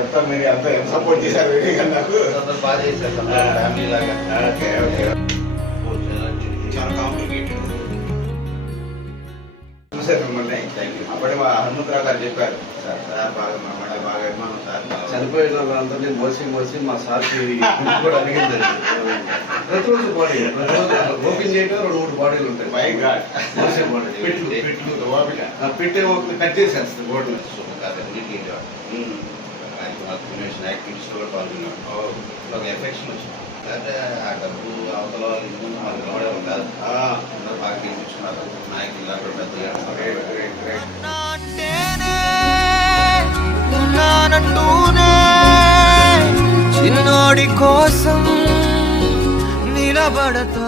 ఎంత మీరు ఎంత సపోర్ట్ చేశారు నాకు బాగా చేశారు ఫ్యామిలీ లాగా. ఓకే ఓకే చాలా కాంప్లికేటెడ్ చూసారు మిమ్మల్ని. అప్పుడే మా హనుమంతరావు గారు చెప్పారు సార్ సార్ బాగా మా మళ్ళీ బాగా అభిమానం సార్. చనిపోయిన వాళ్ళందరినీ మోసి మా సార్కి కూడా అడిగిందండి. ప్రతిరోజు బాడీ ఓపెన్ చేయడం 2-3 బాడీలు ఉంటాయి. మై గాడ్ మోసే బాడీ పెట్టే ఒక కట్ చేసేస్తుంది గోడలు. యాక్టివిటీస్ కూడా పాల్గొన్నాడు. ఒక ఎఫెక్షన్ వచ్చింది. అంటే ఆ డబ్బు అవతల వాళ్ళు ఇల్లు మనకు కనబడే ఉండాలి. అందరూ బాగా గెలిపించుకున్నారు. నాయకులు ఇలా పెద్దగా చిన్నోడి కోసం నిలబడతా